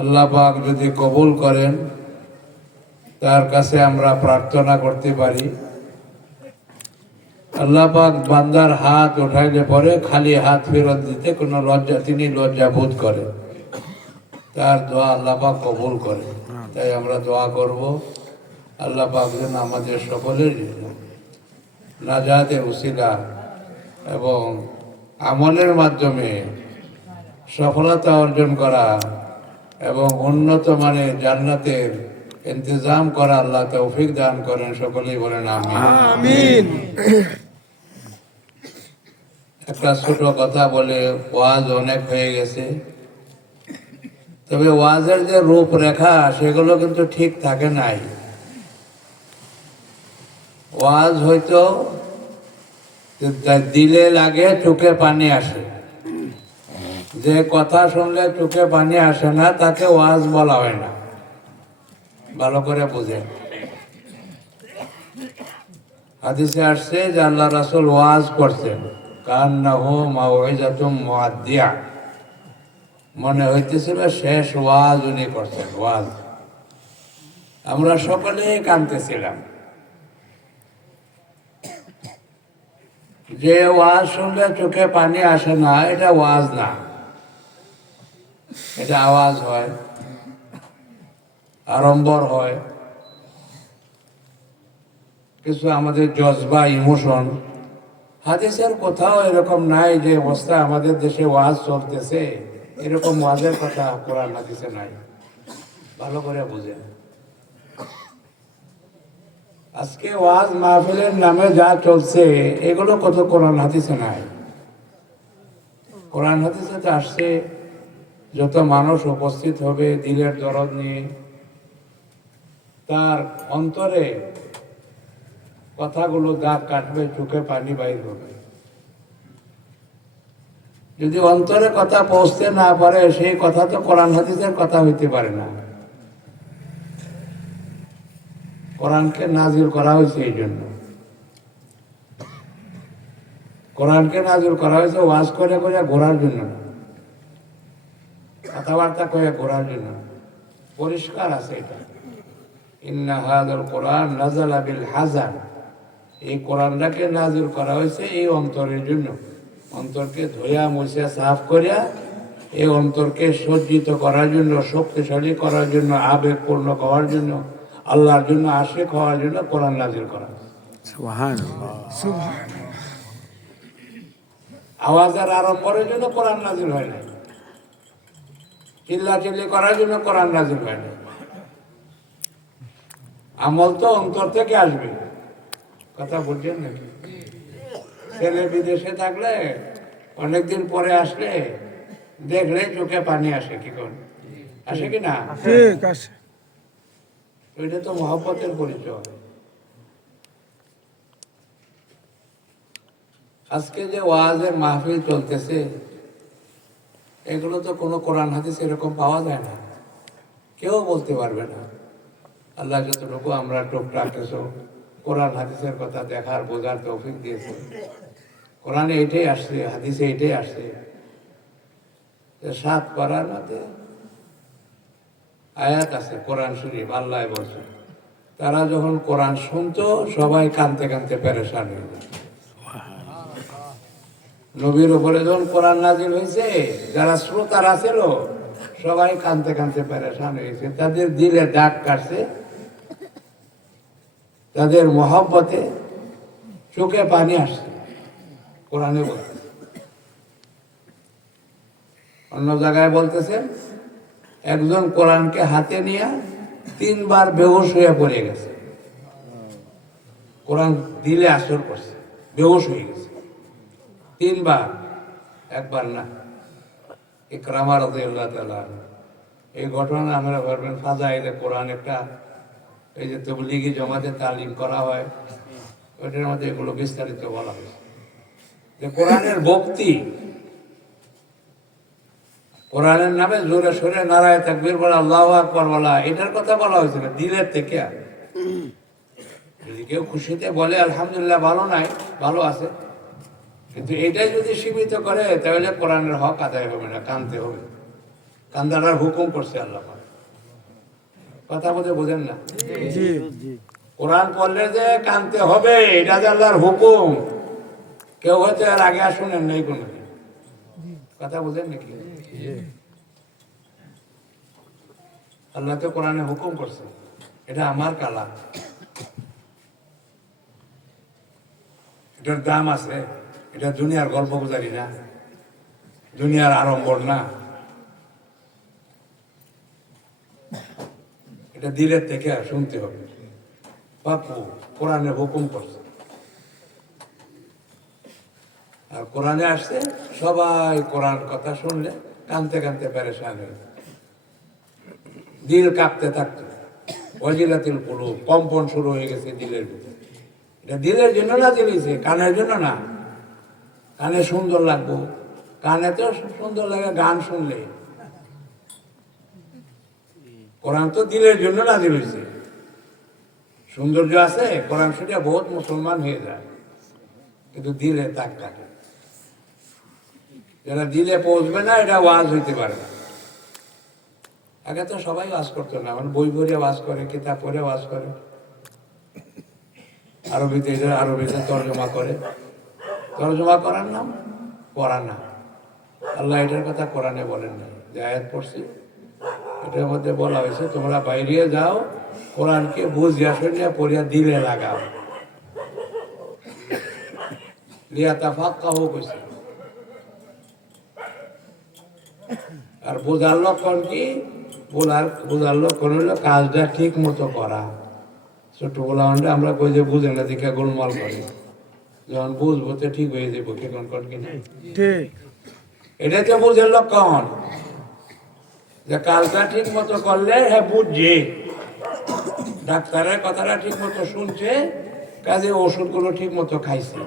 আল্লাহ পাক যদি কবুল করেন, তার কাছে আমরা প্রার্থনা করতে পারি। আল্লাহ পাক বান্দার হাত উঠাইলে পরে খালি হাত ফেরত দিতে কোনো লজ্জা, তিনি লজ্জা বোধ করেন। তার দোয়া আল্লাহ পাক কবুল করে তাই আমরা দোয়া করব, আল্লাহ পাক যেন আমাদের সকলের নাজাতে উসিলা এবং আমলের মাধ্যমে সফলতা অর্জন করা এবং উন্নত মানের জান্নাতের ইন্তজাম করা আল্লাহ তৌফিক দান করেন সকলেই বলেন আমিন। একটা ছোট কথা বলে ওয়াজ অনেক হয়ে গেছে। তবে ওয়াজের যে রূপরেখা সেগুলো কিন্তু ঠিক থাকে নাই। ওয়াজ হয়তো দিলে লাগে চোখে পানি আসে। যে কথা শুনলে চোখে পানি আসে না, তাকে ওয়াজ বলা হয় না। ভালো করে বুঝেন। হাদিসে আসছে যে আল্লাহ রাসুল ওয়াজ করছেন। কান না হো মা মাওয়াইজাতুম মুআদ্দিয়া। মনে হইতেছিল শেষ ওয়াজ উনি করছেন, ওয়াজ। আমরা সকলেই কানতেছিলাম যে ওয়াজ শুনলে চোখে পানি আসে না, এটা ওয়াজ না। এটা আওয়াজ হয়, আড়ম্বর হয়। কিছু আমাদের জজবা ইমোশন। হাদিসের কোথাও এরকম নাই যে অবস্থা আমাদের দেশে ওয়াজ চলতেছে। এরকম ওয়াজের কথা কোরআন হাদিসে নাই। ভালো করে বুঝেন। আজকে ওয়াজ মাহফিলের নামে যা চলছে, এগুলো কত কোরআন হাদিসে নাই। কোরআন হাদিসে তো আসছে যত মানুষ উপস্থিত হবে দিলের দরদ নিয়ে, তার অন্তরে কথাগুলো দাগ কাটবে, চোখে পানি বাইর হবে। যদি অন্তরে কথা পৌঁছতে না পারে, সেই কথা তো কোরআন হাদিসের কথা হইতে পারে না। কোরআনকে নাজিল করা হয়েছে এই জন্য। কোরআনকে নাজিল করা হয়েছে ওয়াজ করে করে ঘোরার জন্য না। কথাবার্তা করে ঘোরার জন্য। না। পরিষ্কার আছে এটা। ইন্না হাদাল কোরআন নাজালা বিল হাজার। এই কোরআনটাকে নাজিল করা হয়েছে এই অন্তরের জন্য। অন্তরকে ধোয়া মুছে সাফ করিয়া এই অন্তরকে সজ্জিত করার জন্য শক্তিশালী করার জন্য আবেগপূর্ণ করার জন্য আল্লাহর জন্য আশেক হওয়ার জন্য কোরআন নাজিল করা। আওয়াজের আরম্ভের জন্য কোরআন নাজির হয় না চিল্লা চিল্লি করার জন্য কোরআন নাজিল হয় না আমল তো অন্তর থেকে আসবে। কথা বলছেন নাকি? ছেলে বিদেশে থাকলে অনেকদিন পরে আসলে দেখলে চোখে পানি আসে কি কোন আসে কি না? ওইটা তো মহব্বতের পরিচয়। আজকে যে ওয়াজের মাহফিল চলতেছে এগুলো তো কোনো কোরআন, হাদিস এরকম পাওয়া যায় না। কেউ বলতে পারবে না। আল্লাহ যতটুকু আমরা টুকটাক কিছু কোরআন, হাদিসের কথা দেখার, বোঝার তৌফিক দিয়েছে। কোরআনে এটাই আসছে, হাদিসে এটাই আসছে। যে সাত পাড়ার মধ্যে আয়াত আছে, কোরআন শরীফ, আল্লাহ বলছে। তারা যখন কোরআন শুনতো, সবাই কানতে কানতে পেরেশান হয়ে যেত নবীর উপরে যখন কোরআন নাজিল হয়েছে, যারা শ্রোতারা ছিল সবাই কানতে কানতে পেরেশান হয়েছে। তাদের দিলে দাগ কাটছে, তাদের মহব্বতে চোখে পানি আসছে, কোরআনে বলছে অন্য জায়গায় বলতেছেন, একজন কোরআনকে হাতে নিয়ে তিনবার বেহুশ হয়ে পড়ে গেছে। কোরআন দিলে আসর করছে বেহুশ হয়ে গেছে। তিনবার, একবার না। ইকরামা রাদিয়াল্লাহু তাআলা এই ঘটনা আমরা ভাববেন, ফাজাইলে কোরআন একটা, এই যে তবলিগি জমাতে তালিম করা হয়, ওইটার মধ্যে এগুলো বিস্তারিত বলা হয়েছে। যে কোরআনের ভক্তি, কোরআনের নামে জোরে সোরে নারায় তাকবীর বলা, আল্লাহ আকবর বলা, এটার কথা বলা হয়েছিল দিলের থেকে। যদি কেউ খুশিতে বলে, আলহামদুলিল্লাহ ভালো নাই, ভালো আছে। কিন্তু এটাই যদি সীমিত করে তাহলে কোরআনের হক আদায় হবে না কানতে হবে। কান্দাটার হুকুম করছে আল্লাহ কথা বলতে বোঝেন না? কোরআন পড়লে যে কানতে হবে এটা যে আল্লাহর হুকুম। কেউ হয়তো এর আগে আর শুনেন নাই কোনো কথা বুঝেন নাকি আল্লাহ তো কোরআনে হুকুম করছে। এটা আমার কালা এটার দাম আছে। এটা দুনিয়ার গল্প গুজারি না। দুনিয়ার আড়ম্বর না। এটা দিলের থেকে শুনতে হবে। বাপু কোরআনে হুকুম করছে। আর কোরআনে আসছে, সবাই কোরআন কথা শুনলে কানতে কানতে পেরেশান হয়ে দিল কাঁপতে থাকতো। অজিলাতিল পুরো কম্পন শুরু হয়ে গেছে দিলের ভিতরে। এটা দিলের জন্য না দিলেছে কানের জন্য না? কানে সুন্দর লাগবো। কানে তো সুন্দর লাগে, গান শুনলে। কোরআন তো দিলের জন্য না দিলেছে সৌন্দর্য আছে, কোরআন শুনে বহুত মুসলমান হয়ে যায়। কিন্তু দিলে তাক থাকে যারা দিলে পৌঁছবে না এটা ওয়াজ হইতে পারে না। আগে তো সবাই ওয়াজ করতো না মানে বই পড়ে ওয়াজ করে, কিতাব পড়ে ওয়াজ করে। আরবিতে এটা আরবিতে তর্জমা করে। তর্জমা করার নাম? করা না। আল্লাহ এটার কথা কোরআনে বলেন না যে আয়াত পড়ছি, এটার মধ্যে বলা হয়েছে, তোমরা বাইরে যাও, কোরআনকে বুঝিয়া শুনিয়া পড়িয়া দিলে লাগাও। লিয়া তাফাক্কা হোক হয়েছে আর বোঝার লক্ষণ কি? বোঝার বোঝার লক্ষণ হলো কাজটা ঠিক মতো করা। ছোট বলা আমরা কই যে বুঝে না, দেখে গোলমাল করি। যখন বুঝব তো ঠিক হয়ে যাব কি কোন কোন কিনা। ঠিক। এটা তো বুঝের লক্ষণ যে কাজটা ঠিক মতো করলে হ্যাঁ বুঝছে। ডাক্তারের কথাটা ঠিক মতো শুনছে কাজে ওষুধগুলো ঠিক মতো খাইছে।